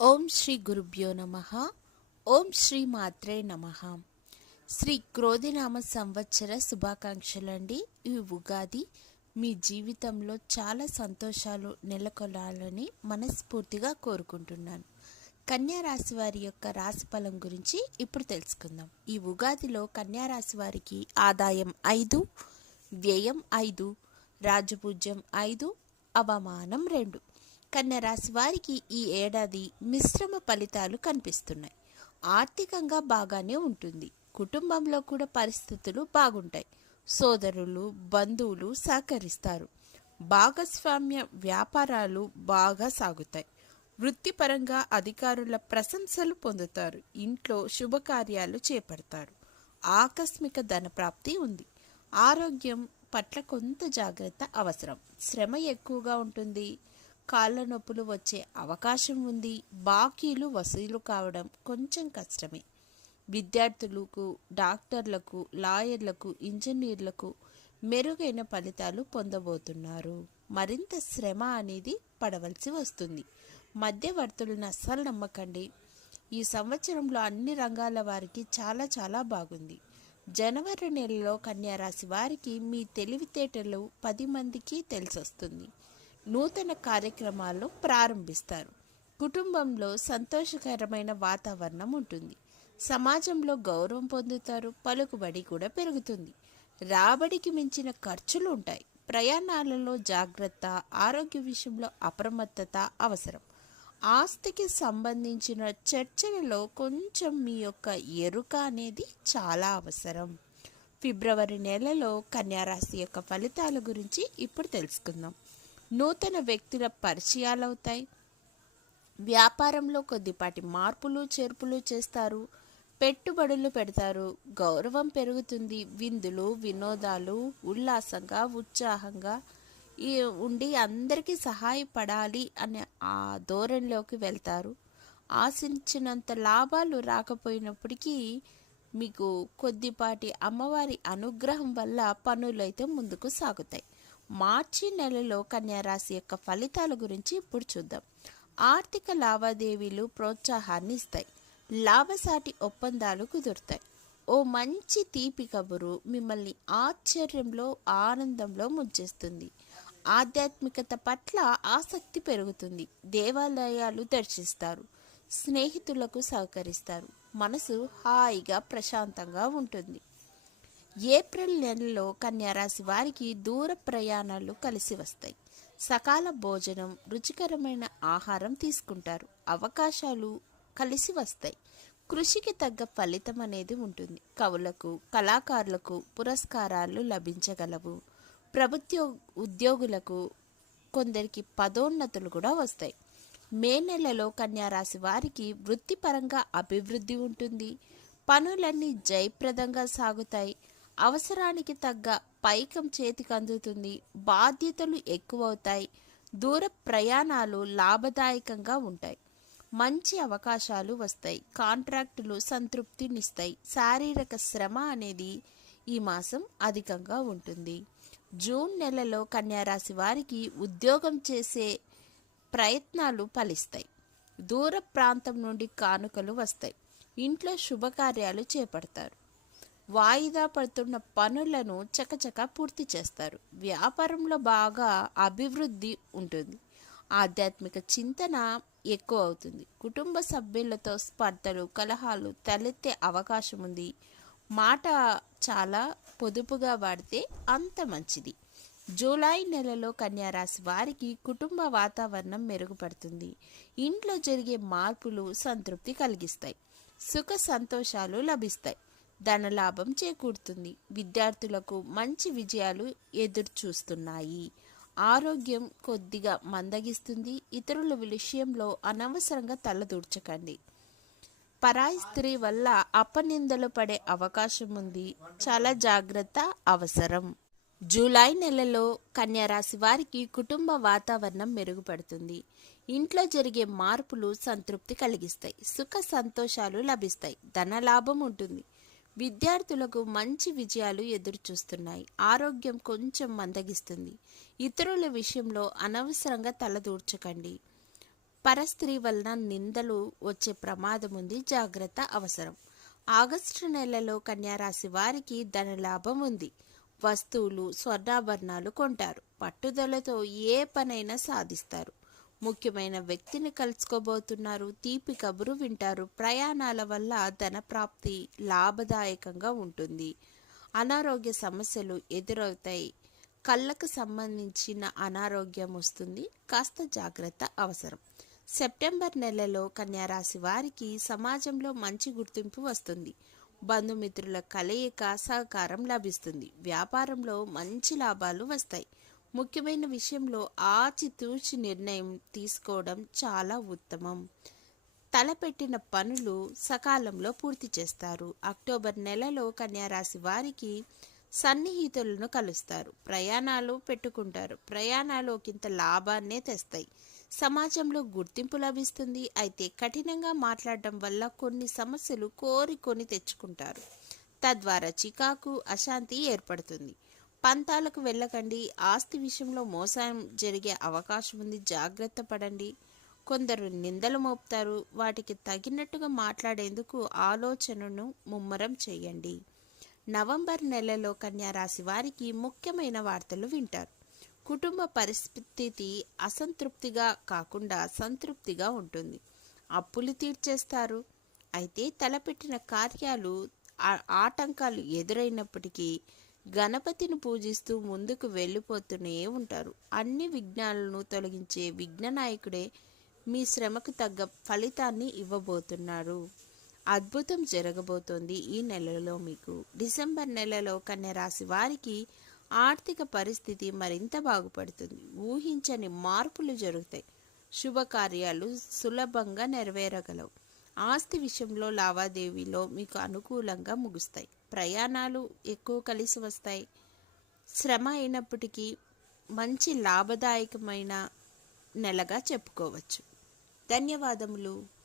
ఓం శ్రీ గురుభ్యో నమః. ఓం శ్రీ మాత్రే నమః. శ్రీ క్రోధినామ సంవత్సర శుభాకాంక్షలండి. ఈ ఉగాది మీ జీవితంలో చాలా సంతోషాలు నెలకొల్లాలని మనస్ఫూర్తిగా కోరుకుంటున్నాను. కన్యా రాశి వారి యొక్క రాశి ఫలం గురించి ఇప్పుడు తెలుసుకుందాం. ఈ ఉగాదిలో కన్యా రాశి వారికి ఆదాయం 5, వ్యయం 5, రాజపూజ్యం 5, అవమానం 2. కన్యా రాశి వారికి ఈ ఏడాది మిశ్రమ ఫలితాలు కనిపిస్తున్నాయి. ఆర్థికంగా బాగానే ఉంటుంది. కుటుంబంలో కూడా పరిస్థితులు బాగుంటాయి. సోదరులు, బంధువులు సహకరిస్తారు. భాగస్వామ్య వ్యాపారాలు బాగా సాగుతాయి. వృత్తిపరంగా అధికారుల ప్రశంసలు పొందుతారు. ఇంట్లో శుభకార్యాలు చేపడతారు. ఆకస్మిక ధనప్రాప్తి ఉంది. ఆరోగ్యం పట్ల కొంత జాగ్రత్త అవసరం. శ్రమ ఎక్కువగా ఉంటుంది. కాళ్ళ నొప్పులు వచ్చే అవకాశం ఉంది. బాకీలు వసూలు కావడం కొంచెం కష్టమే. విద్యార్థులకు, డాక్టర్లకు, లాయర్లకు, ఇంజనీర్లకు మెరుగైన ఫలితాలు పొందబోతున్నారు. మరింత శ్రమ అనేది పడవలసి వస్తుంది. మధ్యవర్తులను అస్సలు నమ్మకండి. ఈ సంవత్సరంలో అన్ని రంగాల వారికి చాలా బాగుంది. జనవరి నెలలో కన్యా రాశి వారికి మీ తెలివితేటలు 10 మందికి తెలిసొస్తుంది. నూతన కార్యక్రమాలు ప్రారంభిస్తారు. కుటుంబంలో సంతోషకరమైన వాతావరణం ఉంటుంది. సమాజంలో గౌరవం పొందుతారు. పలుకుబడి కూడా పెరుగుతుంది. రాబడికి మించిన ఖర్చులు ఉంటాయి. ప్రయాణాలలో జాగ్రత్త, ఆరోగ్య విషయంలో అప్రమత్తత అవసరం. ఆస్తికి సంబంధించిన చర్చలలో కొంచెం మీ యొక్క ఎరుక అనేది చాలా అవసరం. ఫిబ్రవరి నెలలో కన్యా రాశి యొక్క ఫలితాల గురించి ఇప్పుడు తెలుసుకుందాం. నూతన వ్యక్తుల పరిచయాలవుతాయి. వ్యాపారంలో కొద్దిపాటి మార్పులు చేర్పులు చేస్తారు. పెట్టుబడులు పెడతారు. గౌరవం పెరుగుతుంది. విందులు, వినోదాలు, ఉల్లాసంగా, ఉత్సాహంగా ఉండి అందరికీ సహాయపడాలి అనే ఆ ధోరణిలోకి వెళ్తారు. ఆశించినంత లాభాలు రాకపోయినప్పటికీ మీకు కొద్దిపాటి అమ్మవారి అనుగ్రహం వల్ల పనులైతే ముందుకు సాగుతాయి. మార్చి నెలలో కన్యా రాశి యొక్క ఫలితాల గురించి ఇప్పుడు చూద్దాం. ఆర్థిక లావాదేవీలు ప్రోత్సాహాన్ని ఇస్తాయి. లాభసాటి ఒప్పందాలు కుదురుతాయి. ఓ మంచి తీపి కబురు మిమ్మల్ని ఆశ్చర్యంలో, ఆనందంలో ముంచేస్తుంది. ఆధ్యాత్మికత పట్ల ఆసక్తి పెరుగుతుంది. దేవాలయాలు దర్శిస్తారు. స్నేహితులకు సహకరిస్తారు. మనసు హాయిగా ప్రశాంతంగా ఉంటుంది. ఏప్రిల్ నెలలో కన్యా రాశి వారికి దూర ప్రయాణాలు కలిసి వస్తాయి. సకాల భోజనం, రుచికరమైన ఆహారం తీసుకుంటారు. అవకాశాలు కలిసి వస్తాయి. కృషికి తగ్గ ఫలితం అనేది ఉంటుంది. కవులకు, కళాకారులకు పురస్కారాలు లభించగలవు. ప్రభుత్వ ఉద్యోగులకు కొందరికి పదోన్నతులు కూడా వస్తాయి. మే నెలలో కన్యా రాశి వారికి వృత్తిపరంగా అభివృద్ధి ఉంటుంది. పనులన్నీ జయప్రదంగా సాగుతాయి. అవసరానికి తగ్గ పైకం చేతికి అందుతుంది. బాధ్యతలు ఎక్కువవుతాయి. దూర ప్రయాణాలు లాభదాయకంగా ఉంటాయి. మంచి అవకాశాలు వస్తాయి. కాంట్రాక్టులు సంతృప్తినిస్తాయి. శారీరక శ్రమ అనేది ఈ మాసం అధికంగా ఉంటుంది. జూన్ నెలలో కన్యా రాశి వారికి ఉద్యోగం చేసే ప్రయత్నాలు ఫలిస్తాయి. దూర ప్రాంతం నుండి కానుకలు వస్తాయి. ఇంట్లో శుభకార్యాలు చేపడతారు. వాయిదా పడుతున్న పనులను చకచక పూర్తి చేస్తారు. వ్యాపారంలో బాగా అభివృద్ధి ఉంటుంది. ఆధ్యాత్మిక చింతన ఎక్కువ అవుతుంది. కుటుంబ సభ్యులతో స్పర్ధలు, కలహాలు తలెత్తే అవకాశం ఉంది. మాట చాలా పొదుపుగా వాడితే అంత మంచిది. జూలై నెలలో కన్యా రాశి వారికి కుటుంబ వాతావరణం మెరుగుపడుతుంది. ఇంట్లో జరిగే మార్పులు సంతృప్తి కలిగిస్తాయి. సుఖ సంతోషాలు లభిస్తాయి. ధనలాభం చేకూరుతుంది. విద్యార్థులకు మంచి విజయాలు ఎదురు చూస్తున్నాయి. ఆరోగ్యం కొద్దిగా మందగిస్తుంది. ఇతరుల విషయంలో అనవసరంగా తలదూర్చకండి. పరాయి స్త్రీ వల్ల అపనిందలు పడే అవకాశం ఉంది. చాలా జాగ్రత్త అవసరం. జూలై నెలలో కన్యా రాశి వారికి కుటుంబ వాతావరణం మెరుగుపడుతుంది. ఇంట్లో జరిగే మార్పులు సంతృప్తి కలిగిస్తాయి. సుఖ సంతోషాలు లభిస్తాయి. ధనలాభం ఉంటుంది. విద్యార్థులకు మంచి విజయాలు ఎదురుచూస్తున్నాయి. ఆరోగ్యం కొంచెం మందగిస్తుంది. ఇతరుల విషయంలో అనవసరంగా తలదూర్చకండి. పరస్త్రీ వలన నిందలు వచ్చే ప్రమాదం ఉంది, జాగ్రత్త అవసరం. ఆగస్టు నెలలో కన్యారాశి వారికి ధనలాభం ఉంది. వస్తువులు, స్వర్ణాభరణాలు కొంటారు. పట్టుదలతో ఏ పనైనా సాధిస్తారు. ముఖ్యమైన వ్యక్తిని కలుసుకోబోతున్నారు. తీపి కబురు వింటారు. ప్రయాణాల వల్ల ధన ప్రాప్తి లాభదాయకంగా ఉంటుంది. అనారోగ్య సమస్యలు ఎదురవుతాయి. కళ్ళకు సంబంధించిన అనారోగ్యం వస్తుంది, కాస్త జాగ్రత్త అవసరం. సెప్టెంబర్ నెలలో కన్యారాశి వారికి సమాజంలో మంచి గుర్తింపు వస్తుంది. బంధుమిత్రుల కలయిక, సహకారం లభిస్తుంది. వ్యాపారంలో మంచి లాభాలు వస్తాయి. ముఖ్యమైన విషయంలో ఆచితూచి నిర్ణయం తీసుకోవడం చాలా ఉత్తమం. తలపెట్టిన పనులు సకాలంలో పూర్తి చేస్తారు. అక్టోబర్ నెలలో కన్యారాశి వారికి సన్నిహితులను కలుస్తారు. ప్రయాణాలు పెట్టుకుంటారు. ప్రయాణాలు ఒకంత లాభాన్నే తెస్తాయి. సమాజంలో గుర్తింపు లభిస్తుంది. అయితే కఠినంగా మాట్లాడడం వల్ల కొన్ని సమస్యలు కోరి తెచ్చుకుంటారు. తద్వారా చికాకు, అశాంతి ఏర్పడుతుంది. పంతాలకు వెళ్ళకండి. ఆస్తి విషయంలో మోసం జరిగే అవకాశం ఉంది, జాగ్రత్త పడండి. కొందరు నిందలు మోపుతారు. వాటికి తగినట్టుగా మాట్లాడేందుకు ఆలోచనను ముమ్మరం చేయండి. నవంబర్ నెలలో కన్యారాశి వారికి ముఖ్యమైన వార్తలు వింటారు. కుటుంబ పరిస్థితి అసంతృప్తిగా కాకుండా సంతృప్తిగా ఉంటుంది. అప్పులు తీర్చేస్తారు. అయితే తలపెట్టిన కార్యాలు ఆటంకాలు ఎదురైనప్పటికీ గణపతిని పూజిస్తూ ముందుకు వెళ్ళిపోతూనే ఉంటారు. అన్ని విఘ్నాలను తొలగించే విఘ్ననాయకుడే మీ శ్రమకు తగ్గ ఫలితాన్ని ఇవ్వబోతున్నారు. అద్భుతం జరగబోతోంది ఈ నెలలో మీకు. డిసెంబర్ నెలలో కన్యరాశి వారికి ఆర్థిక పరిస్థితి మరింత బాగుపడుతుంది. ఊహించని మార్పులు జరుగుతాయి. శుభకార్యాలు సులభంగా నెరవేరగలవు. ఆస్తి విషయంలో లావాదేవీలో మీకు అనుకూలంగా ముగుస్తాయి. ప్రయాణాలు ఎక్కువ కలిసి వస్తాయి. శ్రమ అయినప్పటికీ మంచి లాభదాయకమైన నెలగా చెప్పుకోవచ్చు. ధన్యవాదములు.